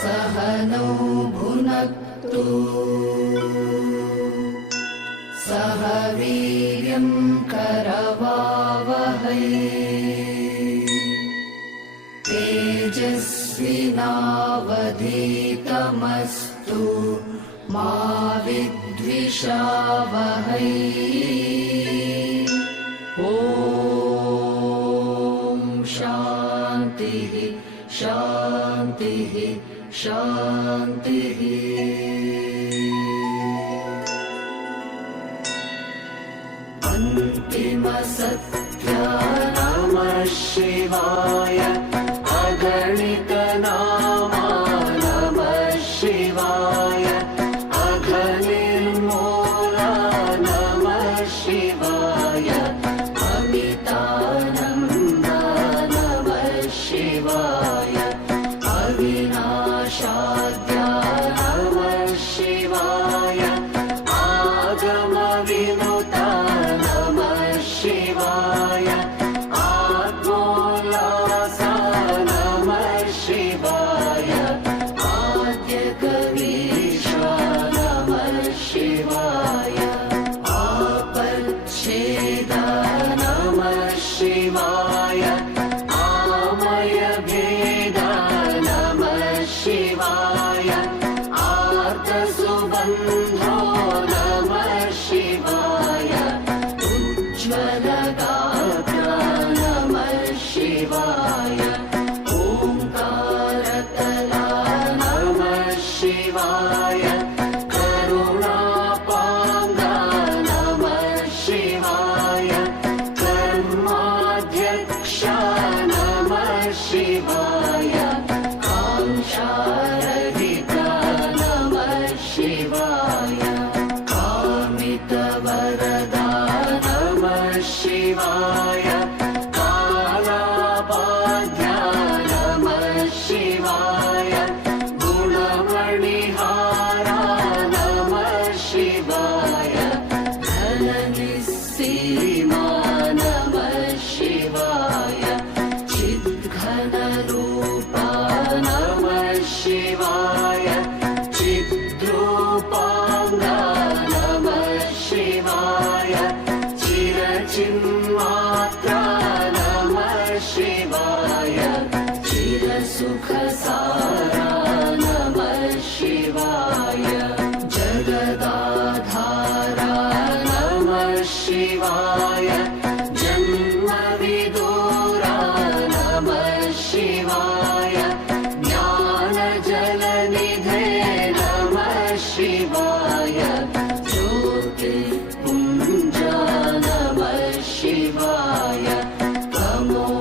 सहनौ भुनक्तु सह वीर्यं करवावहै तेजस्विनावधीतमस्तु मा विद्विषावहै। ॐ शान्तिः शान्तिः शान्तिः। अन्तिमसत्य नमः शिवाय अगणितनामा नमः शिवाय अघनिर्मूला नमः शिवाय अमितानन्दा नमः शिवाय अविनाशाद्या नमः शिवाय आगमविनुता नमः शिवाय आत्मोल्लासा नमः शिवाय आद्यकवीशा नमः शिवाय आपच्छेदा नमः शिवाय आमयभेदा नमः शिवाय आर्तसुबन्धो नमः शिवाय उज्ज्वलगात्रा नमः शिवाय ओंकारतला नमः शिवाय करुणापाङ्गा नमः शिवाय कर्माध्यक्षा नमः शिवाय कांक्षारहिता नमः शिवाय कामितवरदा नमः शिवाय कालाबाध्या नमः शिवाय गुणमणिहारा नमः शिवाय धननिस्सीमा नमः शिवाय चिद्घनरूपा नमः शिवाय चिद्रूपाङ्गा नमः शिवाय चिरचिन्मात्रा नमः शिवाय चिरसुखसारा नमः शिवाय जगदाधारा नमः शिवाय जन्मविदूरा नमः शिवाय ज्ञानजलनिधे नमः शिवाय ज्योतिर्पुञ्जा नमः शिवाय तमोपहारा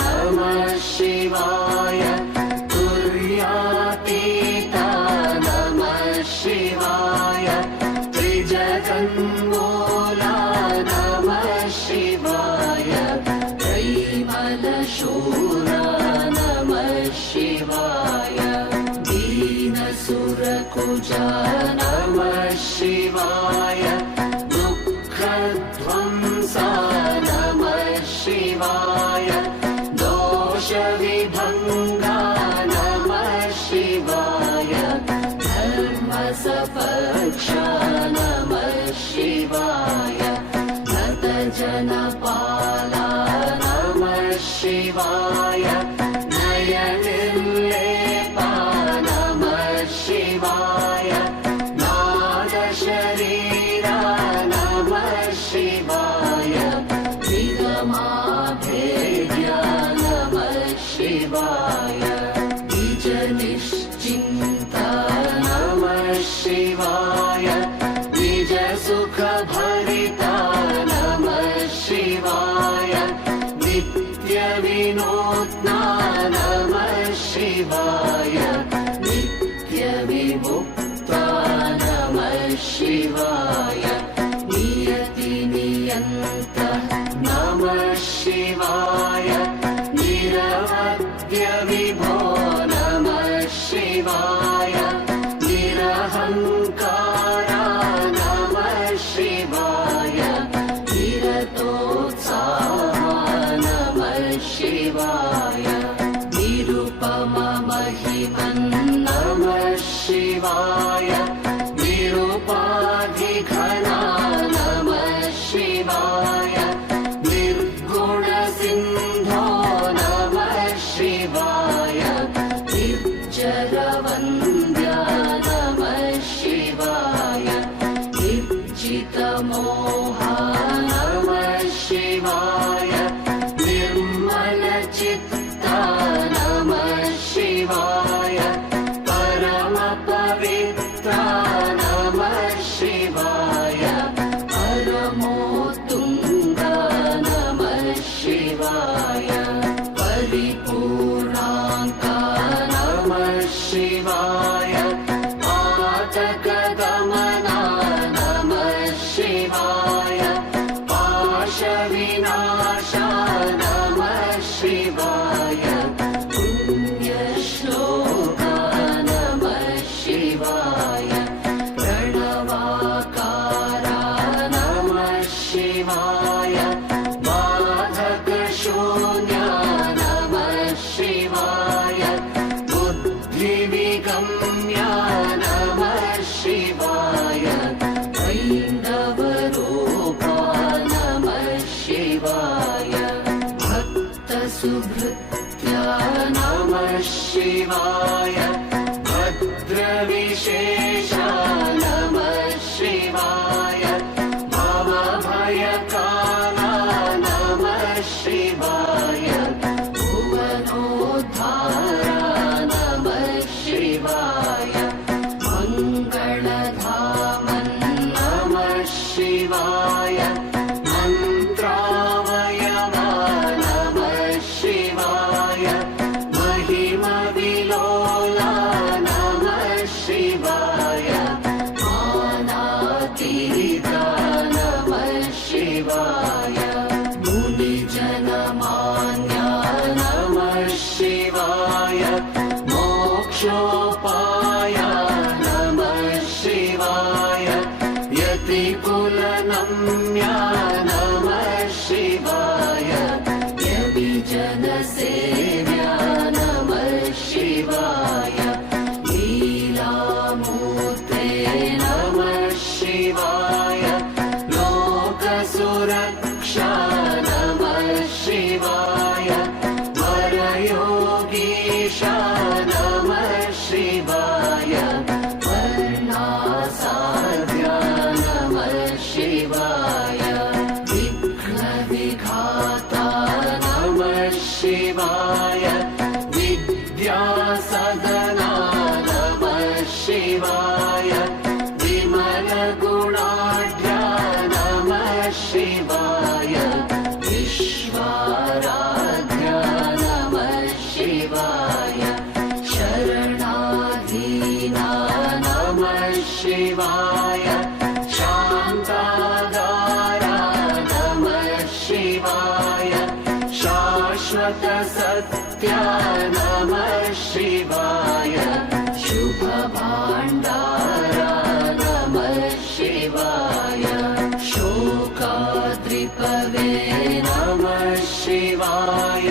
नमः शिवाय तुर्यातीता नमः शिवाय त्रिजगन्मूला नमः शिवाय त्रैमलशूरा नमः शिवाय दीनसुरकुजा नमः शिवाय दुःखध्वंसा नमः शिवाय दोषविभङ्गा नमः शिवाय धर्मसपक्षा नमः शिवाय नतजनपाला नमः शिवाय नयनिर्लेपा नमः शिवाय नादशरीरा नमः शिवाय निगमाभेद्या नमः शिवाय निजनिश्चिन्ता नमः शिवाय निजसुखभरिता नमः शिवाय नित्यविनूत्ना नमः शिवाय नित्यविमुक्ता नमः शिवाय नियतिनियन्तः नमः शिवाय निरवध्यविभो नमः शिवाय निरहङ्कारा नमः शिवाय निरतोत्साहा नमः शिवाय निरुपमा निर्गममहिमन् नमः शिवाय निरुपाधिघना नमः शिवाय निर्गुणसिन्धो नमः शिवाय निर्जरवन्द्या नमः शिवाय निर्जितमोहा नमः शिवाय निर्मलचित्ता नमः शिवाय परमपवित्रा नमः शिवाय परमोत्तुङ्गा नमः शिवाय परिपूर्णाङ्का नमः शिवाय पातकगमना नमः शिवाय पाशविनाशा नमः शिवाय पुण्यश्लोका नमः शिवाय प्रणवाकारा नमः शिवाय बाधकशून्या नमः शिवाय बुद्धिविगम्या नमः शिवाय ऐन्दवरूपा नमः शिवाय भक्तसुभृत्या नमः शिवाय भद्रविशेषा नमः शिवाय भवभयकाला नमः शिवाय भुवनोद्धारा नमः शिवाय मङ्गलधामन् नमः शिवाय मन्त्रावयवा नमः शिवाय महिमविलोला नमः शिवाय मानातीता नमः शिवाय मुनिजनमान्या नमः शिवाय मोक्षोपाया नमः शिवाय यतिकुलनम्या नमः शिवाय यविजनसेव्या नमः शिवाय लीलामूर्ते नमः शिवाय लोकसुरक्षा नमः शिवाय वरयोगीशा नमः शिवाय वर्णासाद्या नमः शिवाय विघ्नविघाता नमः शिवाय विद्यासदना नमः शिवाय विमलगुणाढ्या नमः शिवाय विश्वाराध्या नमः शिवाय शरणाधीना नमः शिवाय शान्तागारा नमः शिवाय शाश्वतसत्या नमः शिवाय शुभभाण्डारा नमः शिवाय शोकाद्रिपवे नमः शिवाय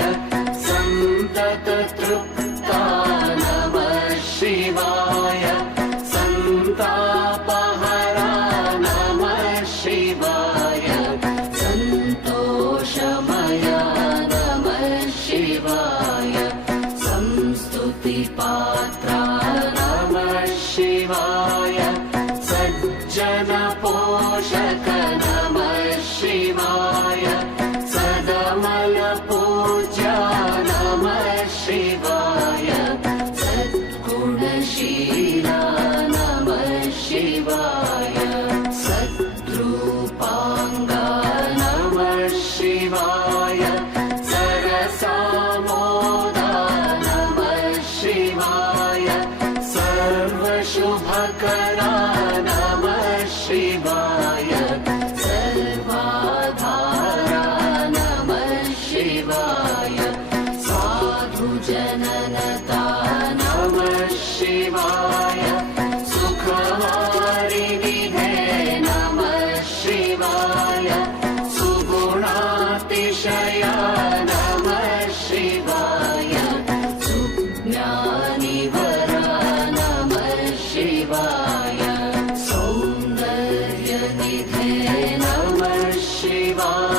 सन्तततृप्ता नमः शिवाय सन्तापहरा नमः शिवाय सन्तोषमया नमः शिवाय संस्तुतिपात्रा नमः शिवाय सज्जनपोषक नमः शिवाय सदमलपूज्या नमः शिवाय सद्गुणशीला नमः शिवाय सद्रूपाङ्गा नमः शिवाय सरसामोदा नमः शिवाय सर्वशुभकरा नमः शिवाय सर्वाधारा नमः शिवाय साधुजननता नमः शिवाय सुखवारिनिधे नमः शिवाय सुगुणातिशया नमः शिवाय सुज्ञा शिवाय